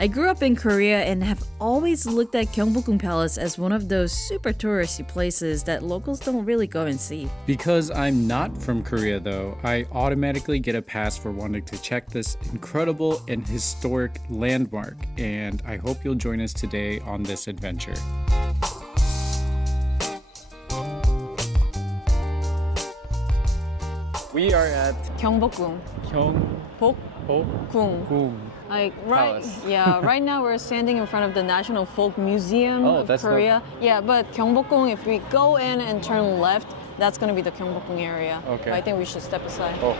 I grew up in Korea and have always looked at Gyeongbokgung Palace as one of those super touristy places that locals don't really go and see. Because I'm not from Korea though, I automatically get a pass for wanting to check this incredible and historic landmark, and I hope you'll join us today on this adventure. We are at Gyeongbokgung Gyeongbokgung Palace. Right now we're standing in front of the National Folk Museum of Korea. Yeah, but Gyeongbokgung, if we go in and turn left, that's going to be the Gyeongbokgung area. Okay. I think we should step aside. Oh.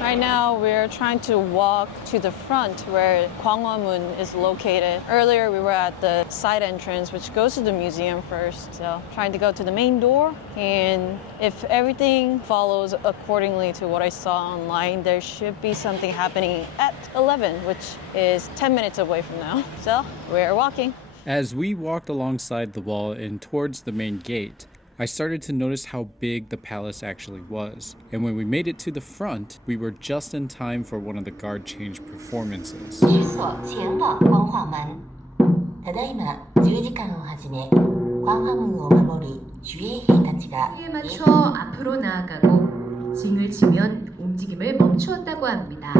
Right now, we're trying to walk to the front where Gwanghwamun is located. Earlier, we were at the side entrance, which goes to the museum first. So, trying to go to the main door. And if everything follows accordingly to what I saw online, there should be something happening at 11, which is 10 minutes away from now. So, we're walking. As we walked alongside the wall and towards the main gate, I started to notice how big the palace actually was. And when we made it to the front, we were just in time for one of the guard change performances. ただいま10時間をはじめ、광화문을を守る주의兵たちが에 맞춰 앞으로 나아가고 징을 치면 움직임을 멈추었다고 합니다.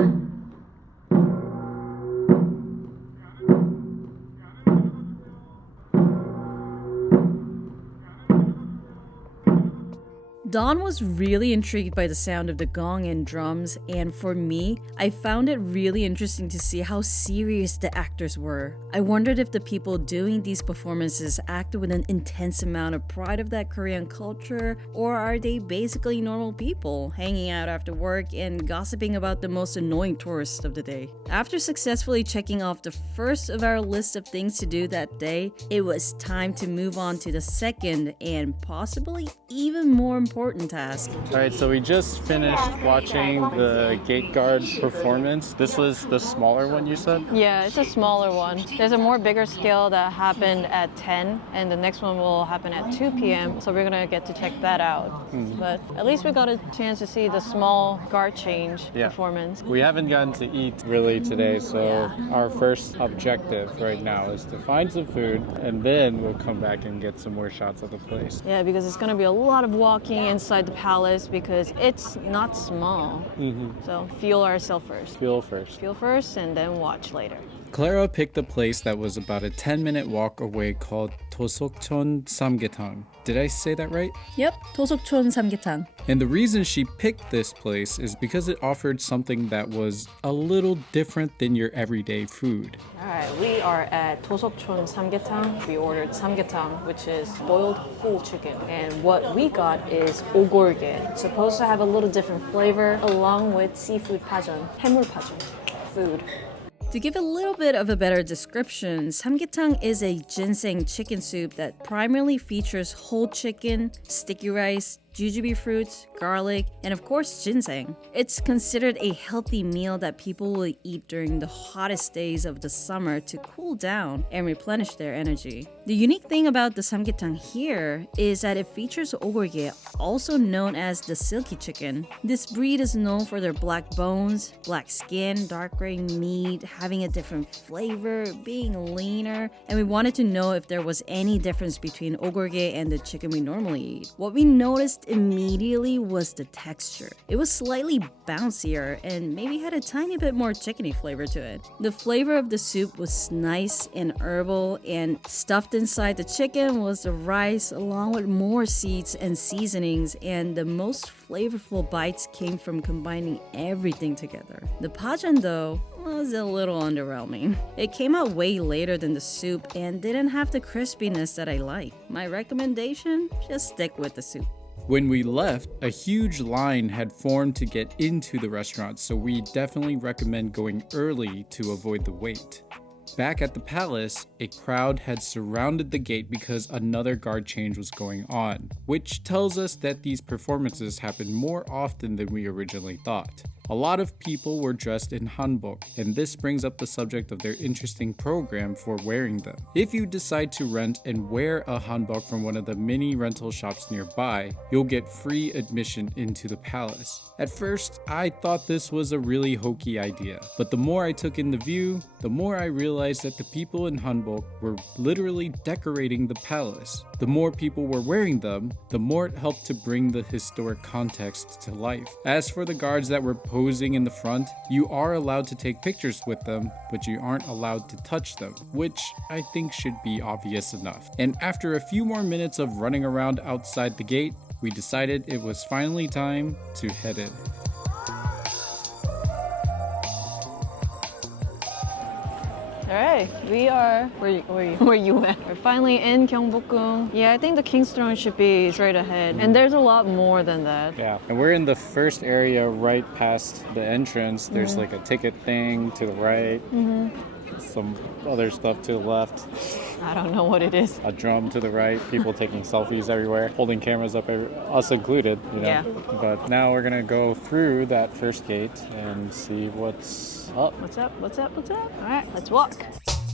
Dawn was really intrigued by the sound of the gong and drums, and for me, I found it really interesting to see how serious the actors were. I wondered if the people doing these performances acted with an intense amount of pride of that Korean culture, or are they basically normal people hanging out after work and gossiping about the most annoying tourists of the day. After successfully checking off the first of our list of things to do that day, it was time to move on to the second and possibly even more important task. Alright, so we just finished watching the gate guard performance. This was the smaller one you said? Yeah, it's a smaller one. There's a more bigger scale that happened at 10, and the next one will happen at 2 p.m. So we're gonna get to check that out. But at least we got a chance to see the small guard change performance. We haven't gotten to eat really today, so our first objective right now is to find some food, and then we'll come back and get some more shots of the place. Yeah, because it's gonna be a lot of walking inside the palace because it's not small. So feel ourselves first. Feel first. Feel first and then watch later. Clara picked a place that was about a 10-minute walk away called Tosokcheon Samgyetang. Did I say that right? Yep, Tosokcheon Samgyetang. And the reason she picked this place is because it offered something that was a little different than your everyday food. Alright, we are at Tosokcheon Samgyetang. We ordered samgyetang, which is boiled whole chicken. And what we got is ogorge. It's supposed to have a little different flavor along with seafood pajeon, 해물 pajeon, food. To give a little bit of a better description, samgyetang is a ginseng chicken soup that primarily features whole chicken, sticky rice, jujube fruits, garlic, and of course ginseng. It's considered a healthy meal that people will eat during the hottest days of the summer to cool down and replenish their energy. The unique thing about the samgyetang here is that it features ogorge, also known as the silky chicken. This breed is known for their black bones, black skin, dark gray meat, having a different flavor, being leaner, and we wanted to know if there was any difference between ogorge and the chicken we normally eat. What we noticed immediately was the texture. It was slightly bouncier and maybe had a tiny bit more chickeny flavor to it. The flavor of the soup was nice and herbal, and stuffed inside the chicken was the rice along with more seeds and seasonings, and the most flavorful bites came from combining everything together. The pajeon though was a little underwhelming. It came out way later than the soup and didn't have the crispiness that I like. My recommendation, just stick with the soup. When we left, a huge line had formed to get into the restaurant, so we definitely recommend going early to avoid the wait. Back at the palace, a crowd had surrounded the gate because another guard change was going on, which tells us that these performances happen more often than we originally thought. A lot of people were dressed in hanbok, and this brings up the subject of their interesting program for wearing them. If you decide to rent and wear a hanbok from one of the many rental shops nearby, you'll get free admission into the palace. At first, I thought this was a really hokey idea, but the more I took in the view, the more I realized that the people in hanbok were literally decorating the palace. The more people were wearing them, the more it helped to bring the historic context to life. As for the guards that were posing in the front, you are allowed to take pictures with them, but you aren't allowed to touch them, which I think should be obvious enough. And after a few more minutes of running around outside the gate, we decided it was finally time to head in. Alright, we are where you at? We're finally in Gyeongbokgung. Yeah, I think the King's Throne should be straight ahead. And there's a lot more than that. Yeah, and we're in the first area right past the entrance. There's like a ticket thing to the right. Some other stuff to the left. I don't know what it is. A drum to the right. People taking selfies everywhere, holding cameras up, us included, you know. Yeah. But now we're gonna go through that first gate and see what's up. What's up? What's up? What's up? Alright, let's walk.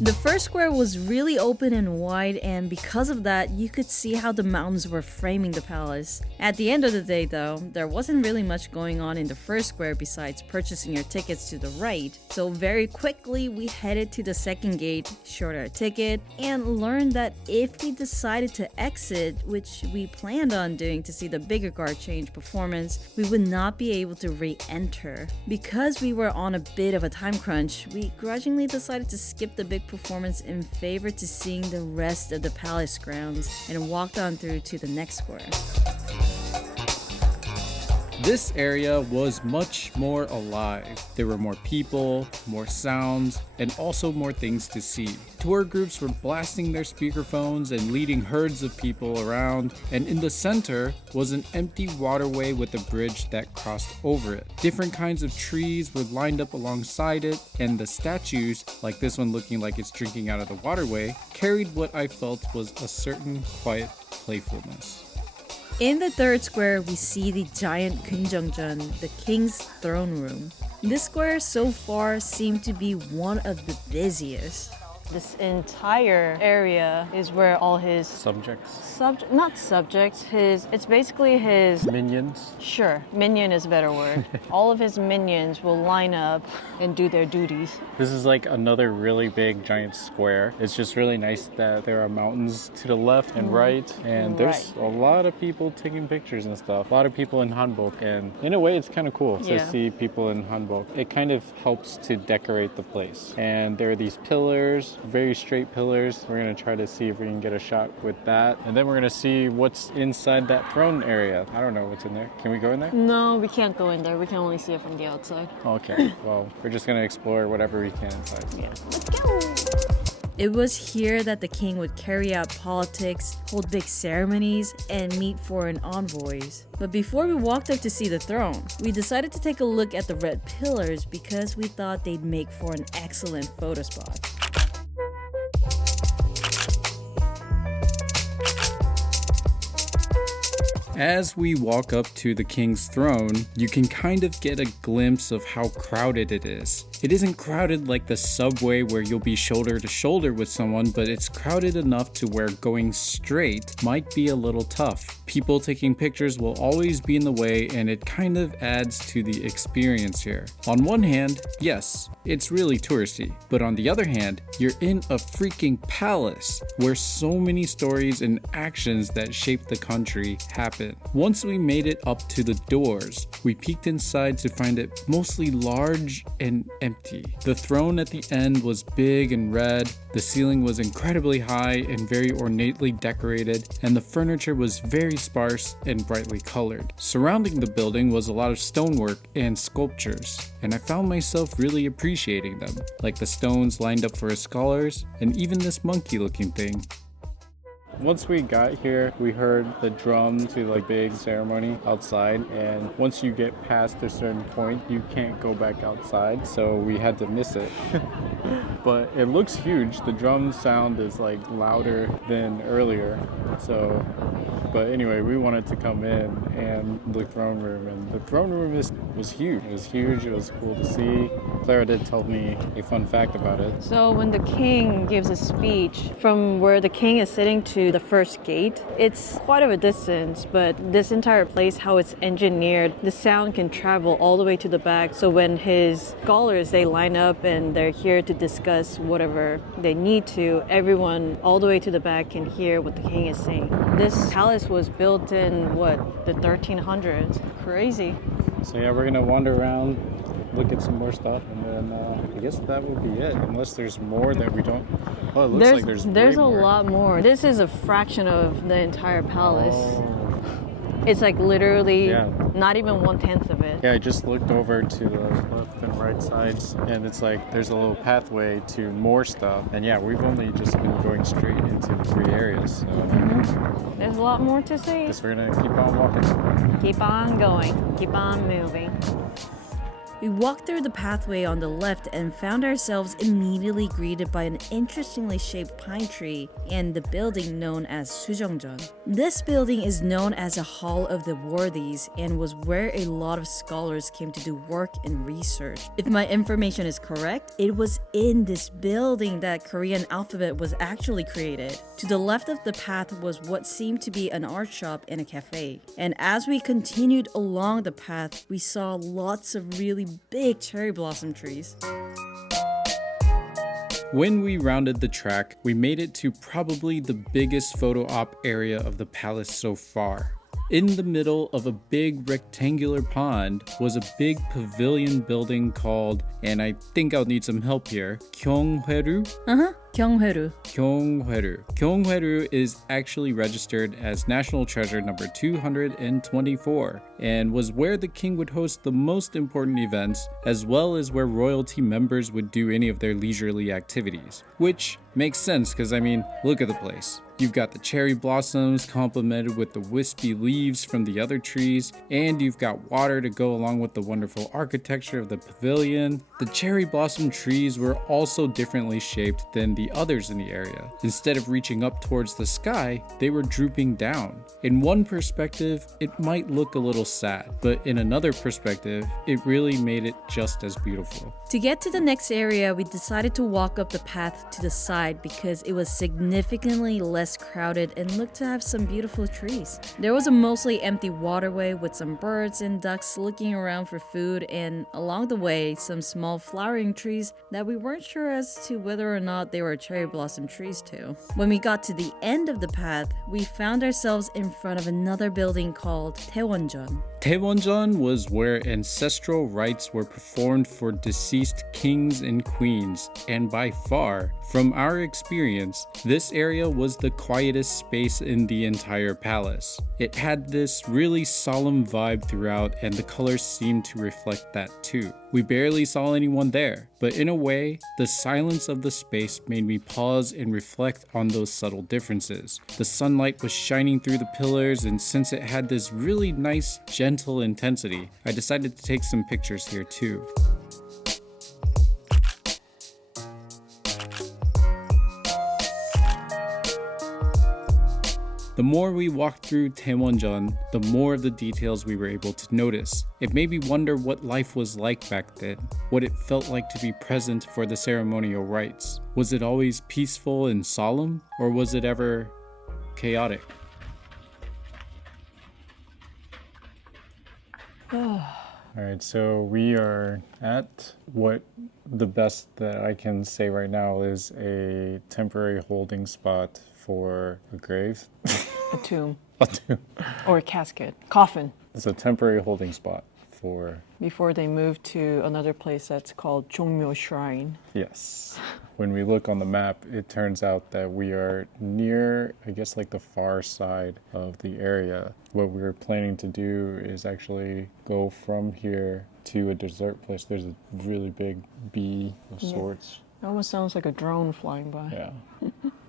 The first square was really open and wide, and because of that, you could see how the mountains were framing the palace. At the end of the day, though, there wasn't really much going on in the first square besides purchasing your tickets to the right. So very quickly, we headed to the second gate, showed our ticket, and learned that if we decided to exit, which we planned on doing to see the bigger guard change performance, we would not be able to re-enter. Because we were on a bit of a time crunch, we grudgingly decided to skip the big performance in favor to seeing the rest of the palace grounds and walked on through to the next square. This area was much more alive. There were more people, more sounds, and also more things to see. Tour groups were blasting their speakerphones and leading herds of people around, and in the center was an empty waterway with a bridge that crossed over it. Different kinds of trees were lined up alongside it, and the statues, like this one looking like it's drinking out of the waterway, carried what I felt was a certain quiet playfulness. In the third square, we see the giant Gyeongbokgung, the king's throne room. This square so far seemed to be one of the busiest. This entire area is where all his Subjects. not subjects, it's basically his, Minions. sure, minion is a better word. All of his minions will line up and do their duties. This is like another really big giant square. It's just really nice that there are mountains to the left and right, and there's a lot of people taking pictures and stuff. A lot of people in hanbok, and in a way it's kind of cool to see people in hanbok. It kind of helps to decorate the place. And there are these pillars, very straight pillars. We're gonna try to see if we can get a shot with that. And then we're gonna see what's inside that throne area. I don't know what's in there. Can we go in there? No, we can't go in there. We can only see it from the outside. Okay, well, we're just gonna explore whatever we can inside. Yeah, let's go. It was here that the king would carry out politics, hold big ceremonies, and meet foreign envoys. But before we walked up to see the throne, we decided to take a look at the red pillars because we thought they'd make for an excellent photo spot. As we walk up to the king's throne, you can kind of get a glimpse of how crowded it is. It isn't crowded like the subway where you'll be shoulder to shoulder with someone, but it's crowded enough to where going straight might be a little tough. People taking pictures will always be in the way, and it kind of adds to the experience here. On one hand, yes, it's really touristy, but on the other hand, you're in a freaking palace where so many stories and actions that shape the country happen. Once we made it up to the doors, we peeked inside to find it mostly large and empty. The throne at the end was big and red, the ceiling was incredibly high and very ornately decorated, and the furniture was very sparse and brightly colored. Surrounding the building was a lot of stonework and sculptures, and I found myself really appreciating them, like the stones lined up for scholars, and even this monkey-looking thing. once we got here, we heard the drum to like big ceremony outside, and once you get past a certain point, you can't go back outside, so we had to miss it. But it looks huge. The drum sound is like louder than earlier. So, but anyway, we wanted to come in and the throne room, and the throne room was huge. It was huge. It was cool to see. Clara did tell me a fun fact about it. So when the king gives a speech, from where the king is sitting to the first gate, it's quite of a distance, but this entire place, how it's engineered, the sound can travel all the way to the back. So when his scholars, they line up and they're here to discuss whatever they need to, everyone all the way to the back can hear what the king is saying. This palace was built in what, the 1300s. Crazy. So yeah, we're gonna wander around, look at some more stuff, and then I guess that would be it, unless there's more that we don't. Oh, it looks like there's a way more. lot more. This is a fraction of the entire palace. Oh. It's like literally Yeah. not even 1/10 of it. Yeah, I just looked over to the left and right sides, and it's like there's a little pathway to more stuff. And yeah, we've only just been going straight into the 3 areas. So There's a lot more to see. guess we're gonna keep on walking. Keep on going. Keep on moving. We walked through the pathway on the left and found ourselves immediately greeted by an interestingly shaped pine tree and the building known as Sujeongjeon. This building is known as a Hall of the Worthies and was where a lot of scholars came to do work and research. If my information is correct, it was in this building that Korean alphabet was actually created. To the left of the path was what seemed to be an art shop and a cafe. And as we continued along the path, we saw lots of really big cherry blossom trees. When we rounded the track, we made it to probably the biggest photo op area of the palace so far. In the middle of a big rectangular pond was a big pavilion building called, and I think I'll need some help here, Gyeonghwaeru? Gyeonghwaeru. Gyeonghwaeru. Gyeonghwaeru is actually registered as National Treasure number 224 and was where the king would host the most important events, as well as where royalty members would do any of their leisurely activities. Which makes sense because, I mean, look at the place. You've got the cherry blossoms complemented with the wispy leaves from the other trees, and you've got water to go along with the wonderful architecture of the pavilion. The cherry blossom trees were also differently shaped than the others in the area. Instead of reaching up towards the sky, they were drooping down. In one perspective, it might look a little sad, but in another perspective, it really made it just as beautiful. To get to the next area, we decided to walk up the path to the side because it was significantly less crowded and looked to have some beautiful trees. There was a mostly empty waterway with some birds and ducks looking around for food, and along the way, some small flowering trees that we weren't sure as to whether or not they were cherry blossom trees too. When we got to the end of the path, we found ourselves in front of another building called Taewonjeon. Taewonjeon was where ancestral rites were performed for deceased kings and queens, and by far, from our experience, this area was the quietest space in the entire palace. It had this really solemn vibe throughout, and the colors seemed to reflect that too. We barely saw anyone there, but in a way, the silence of the space made me pause and reflect on those subtle differences. The sunlight was shining through the pillars, and since it had this really nice, gentle intensity, I decided to take some pictures here too. The more we walked through Taewonjeon, the more of the details we were able to notice. It made me wonder what life was like back then, what it felt like to be present for the ceremonial rites. Was it always peaceful and solemn, or was it ever chaotic? Alright, so we are at what the best that I can say right now is a temporary holding spot for a grave. A tomb. A tomb. Or a casket. Coffin. It's a temporary holding spot for... Before they moved to another place that's called Jongmyo Shrine. Yes. When we look on the map, it turns out that we are near, I guess, like the far side of the area. What we were planning to do is actually go from here to a dessert place. There's a really big bee of sorts. It almost sounds like a drone flying by. Yeah.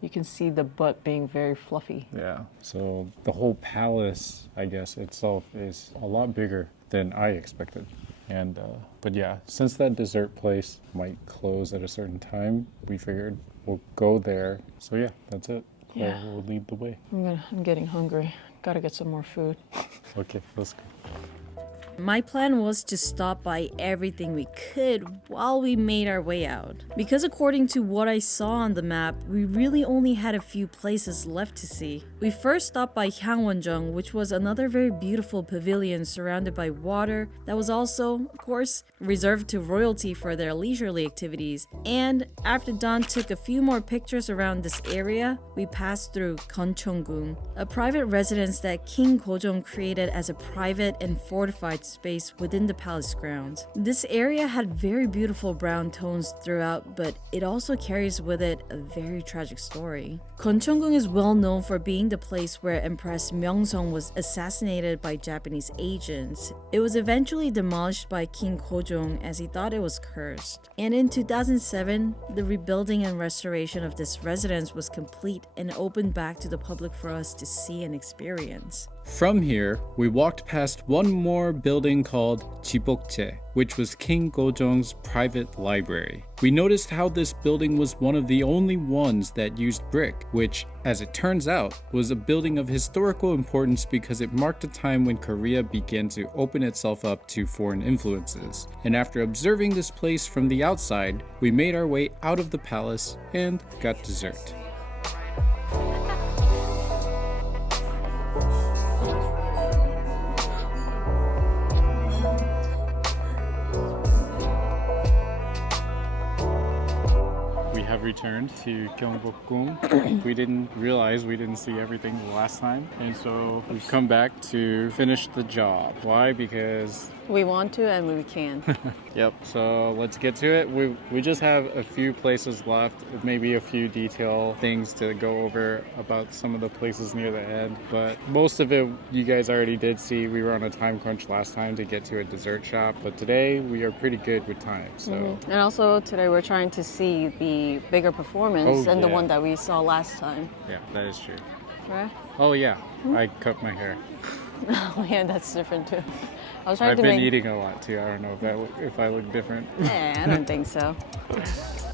You can see the butt being very fluffy. Yeah. So the whole palace, I guess, itself is a lot bigger than I expected. And but yeah, since that dessert place might close at a certain time, we figured we'll go there. So yeah, that's it. Yeah. We'll lead the way. I'm getting hungry. Gotta get some more food. Okay, let's go. My plan was to stop by everything we could while we made our way out. Because according to what I saw on the map, we really only had a few places left to see. We first stopped by Gyeongbokgung, which was another very beautiful pavilion surrounded by water that was also, of course, reserved to royalty for their leisurely activities. And after Don took a few more pictures around this area, we passed through Gyeongbokgung, a private residence that King Gojong created as a private and fortified space within the palace grounds. This area had very beautiful brown tones throughout, but it also carries with it a very tragic story. Gyeongbokgung is well known for being the place where Empress Myeongseong was assassinated by Japanese agents. It was eventually demolished by King Gojong as he thought it was cursed. And in 2007, the rebuilding and restoration of this residence was complete and opened back to the public for us to see and experience. From here, we walked past one more building called Jibokje, which was King Gojong's private library. We noticed how this building was one of the only ones that used brick, which, as it turns out, was a building of historical importance because it marked a time when Korea began to open itself up to foreign influences. And after observing this place from the outside, we made our way out of the palace and got dessert. Returned to Gyeongbokgung. We didn't realize we didn't see everything the last time, and so we've come back to finish the job. Why? Because We want to and we can. Yep, so let's get to it. We just have a few places left, maybe a few detail things to go over about some of the places near the end, but most of it you guys already did see. We were on a time crunch last time to get to a dessert shop, but today we are pretty good with time. So And also today we're trying to see the bigger performance than the yeah. one that we saw last time. yeah, that is true. Right? Oh yeah, I cut my hair. Oh yeah, that's different too. I was trying I've to been make... eating a lot too. I don't know if I look different. I don't think so.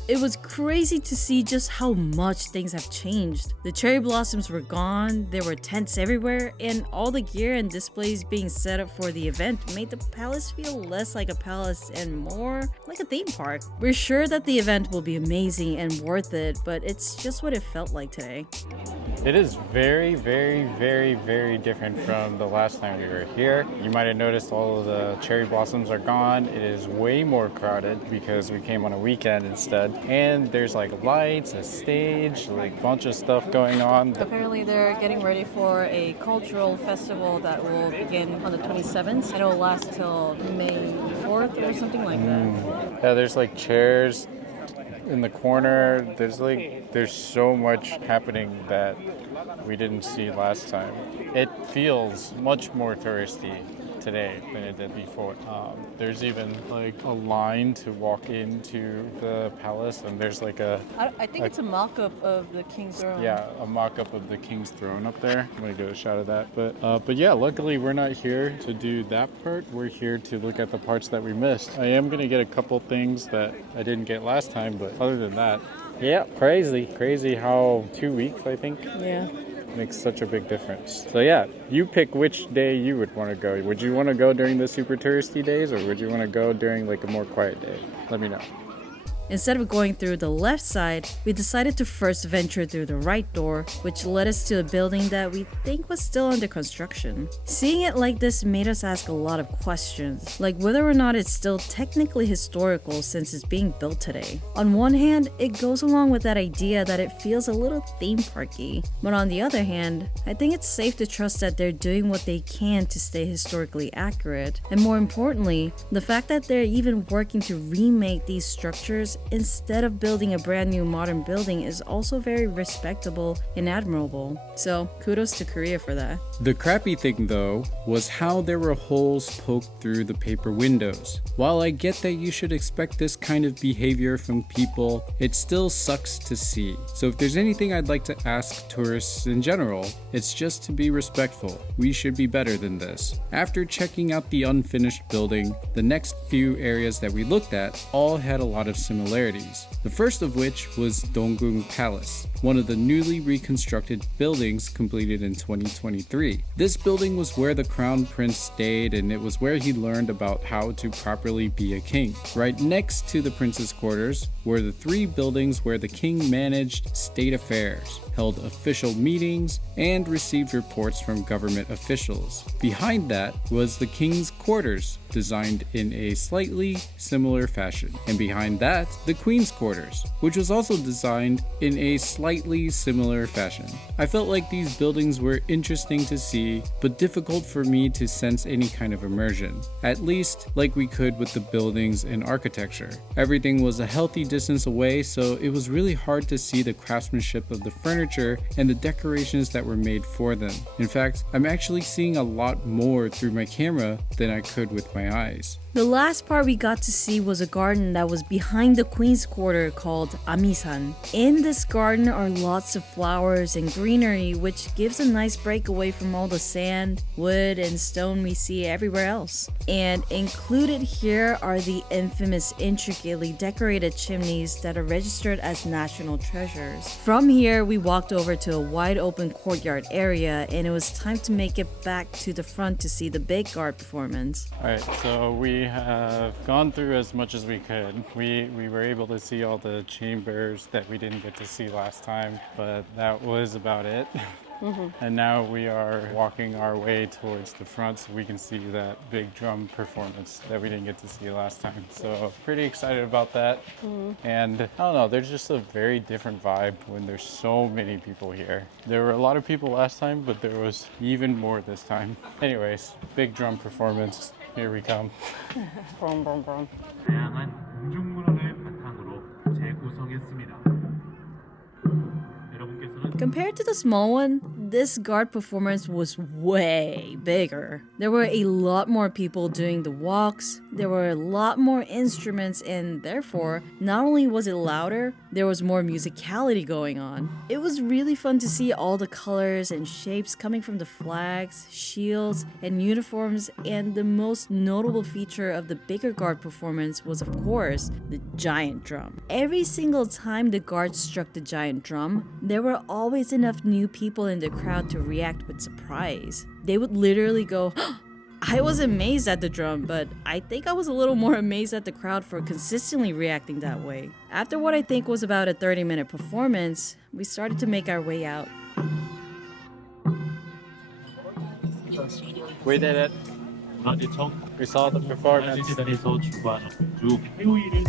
It was crazy to see just how much things have changed. The cherry blossoms were gone, there were tents everywhere, and all the gear and displays being set up for the event made the palace feel less like a palace and more like a theme park. We're sure that the event will be amazing and worth it, but it's just what it felt like today. It is very, very, very, very different from the last time we were here. You might have noticed all of the cherry blossoms are gone. It is way more crowded because we came on a weekend instead. And there's like lights, a stage, like a bunch of stuff going on. Apparently they're getting ready for a cultural festival that will begin on the 27th and it will last till May 4th or something like that. Yeah, there's like chairs in the corner. There's so much happening that we didn't see last time. It feels much more touristy today than it did before. There's even like a line to walk into the palace, and there's like I think it's a mock-up of the King's Throne. a mock-up of the King's Throne up there. I'm gonna get a shot of that. But yeah, luckily we're not here to do that part. We're here to look at the parts that we missed. I am gonna get a couple things that I didn't get last time, but other than that, yeah, crazy how 2 weeks I think. Yeah. Makes such a big difference. So yeah, you pick which day you would want to go. Would you want to go during the super touristy days, or would you want to go during like a more quiet day? Let me know. Instead of going through the left side, we decided to first venture through the right door, which led us to a building that we think was still under construction. Seeing it like this made us ask a lot of questions, like whether or not it's still technically historical since it's being built today. On one hand, it goes along with that idea that it feels a little theme parky, but on the other hand, I think it's safe to trust that they're doing what they can to stay historically accurate, and more importantly, the fact that they're even working to remake these structures quarters instead of building a brand new modern building is also very respectable and admirable. So kudos to Korea for that. The crappy thing though was how there were holes poked through the paper windows. While I get that you should expect this kind of behavior from people, it still sucks to see. So if there's anything I'd like to ask tourists in general, it's just to be respectful. We should be better than this. After checking out the unfinished building, the next few areas that we looked at all had a lot of similarities. The first of which was Gyeongbokgung Palace, one of the newly reconstructed buildings completed in 2023. This building was where the crown prince stayed, and it was where he learned about how to properly be a king. Right next to the prince's quarters were the 3 buildings where the king managed state affairs, held official meetings, and received reports from government officials. Behind that was the king's quarters, designed in a slightly similar fashion. And behind that, the queen's quarters, which was also designed in a slightly similar fashion. I felt like these buildings were interesting to see, but difficult for me to sense any kind of immersion, at least like we could with the buildings and architecture. Everything was a healthy distance away, so it was really hard to see the craftsmanship of the furniture and the decorations that were made for them. In fact, I'm actually seeing a lot more through my camera than I could with my eyes. The last part we got to see was a garden that was behind the Queen's Quarter called Amisan. In this garden are lots of flowers and greenery, which gives a nice break away from all the sand, wood, and stone we see everywhere else. And included here are the infamous intricately decorated chimneys that are registered as national treasures. From here, we walked over to a wide open courtyard area, and it was time to make it back to the front to see the big guard performance. Alright, so we have gone through as much as we could. We were able to see all the chambers that we didn't get to see last time, but that was about it. And now we are walking our way towards the front so we can see that big drum performance that we didn't get to see last time. So pretty excited about that. And I don't know, there's just a very different vibe when there's so many people here. There were a lot of people last time, but there was even more this time. Anyways, big drum performance. Here we come. 다양한 공중문헌을 바탕으로 재구성했습니다. 여러분께서는 Compared to the small one, this guard performance was way bigger. There were a lot more people doing the walks, there were a lot more instruments, and therefore, not only was it louder, there was more musicality going on. It was really fun to see all the colors and shapes coming from the flags, shields, and uniforms, and the most notable feature of the bigger guard performance was, of course, the giant drum. Every single time the guards struck the giant drum, there were always enough new people in the crowd to react with surprise. They would literally go, I was amazed at the drum, but I think I was a little more amazed at the crowd for consistently reacting that way. After what I think was about a 30-minute performance, we started to make our way out. We did it. We saw the performance. 지단에서 출발하고 쭉 회오이를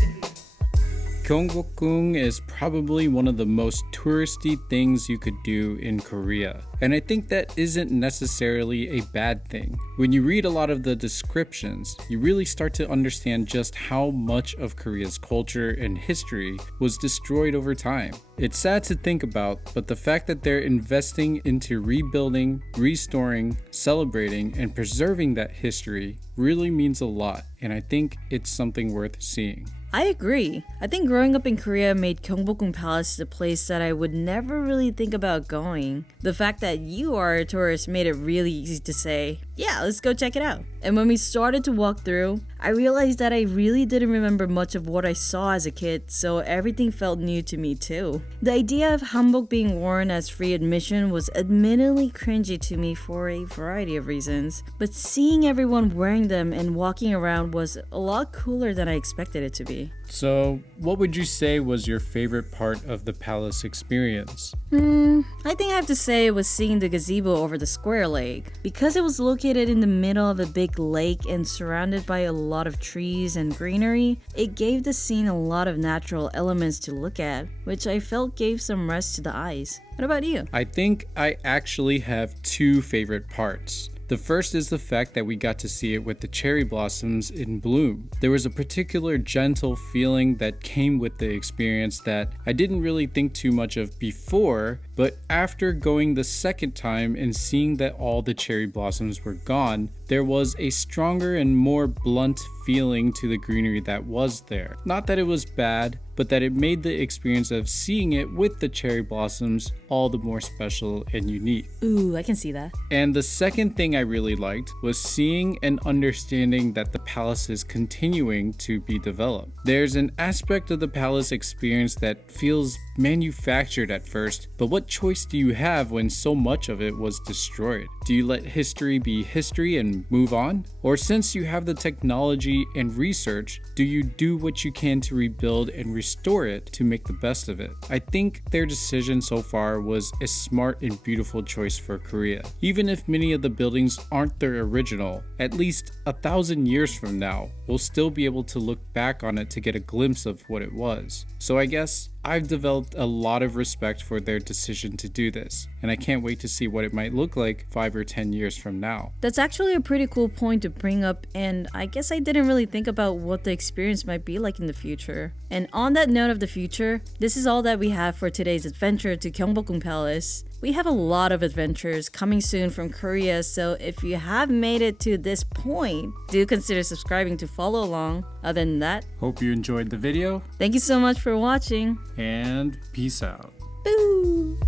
Gyeongbokgung is probably one of the most touristy things you could do in Korea. And I think that isn't necessarily a bad thing. When you read a lot of the descriptions, you really start to understand just how much of Korea's culture and history was destroyed over time. It's sad to think about, but the fact that they're investing into rebuilding, restoring, celebrating, and preserving that history really means a lot, and I think it's something worth seeing. I agree. I think growing up in Korea made Gyeongbokgung Palace a place that I would never really think about going. The fact that you are a tourist made it really easy to say, yeah, let's go check it out. And when we started to walk through, I realized that I really didn't remember much of what I saw as a kid, so everything felt new to me too. The idea of hanbok being worn as free admission was admittedly cringy to me for a variety of reasons, but seeing everyone wearing them and walking around was a lot cooler than I expected it to be. So, what would you say was your favorite part of the palace experience? I think I have to say it was seeing the gazebo over the square lake. Because it was located in the middle of a big lake and surrounded by a lot of trees and greenery, it gave the scene a lot of natural elements to look at, which I felt gave some rest to the eyes. What about you? I think I actually have 2 favorite parts. The first is the fact that we got to see it with the cherry blossoms in bloom. There was a particular gentle feeling that came with the experience that I didn't really think too much of before, but after going the second time and seeing that all the cherry blossoms were gone, there was a stronger and more blunt feeling to the greenery that was there. Not that it was bad, but that it made the experience of seeing it with the cherry blossoms all the more special and unique. Ooh, I can see that. And the second thing I really liked was seeing and understanding that the palace is continuing to be developed. There's an aspect of the palace experience that feels manufactured at first, but what choice do you have when so much of it was destroyed? Do you let history be history and move on? Or since you have the technology and research, do you do what you can to rebuild and restore it to make the best of it? I think their decision so far was a smart and beautiful choice for Korea. Even if many of the buildings aren't their original, at least 1,000 years from now, we'll still be able to look back on it to get a glimpse of what it was. So I guess I've developed a lot of respect for their decision to do this, and I can't wait to see what it might look like 5 or 10 years from now. That's actually a pretty cool point to bring up, and I guess I didn't really think about what the experience might be like in the future. And on that note of the future, this is all that we have for today's adventure to Gyeongbokgung Palace. We have a lot of adventures coming soon from Korea, so if you have made it to this point, do consider subscribing to follow along. Other than that, Hope you enjoyed the video, thank you so much for watching. and peace out. Boo!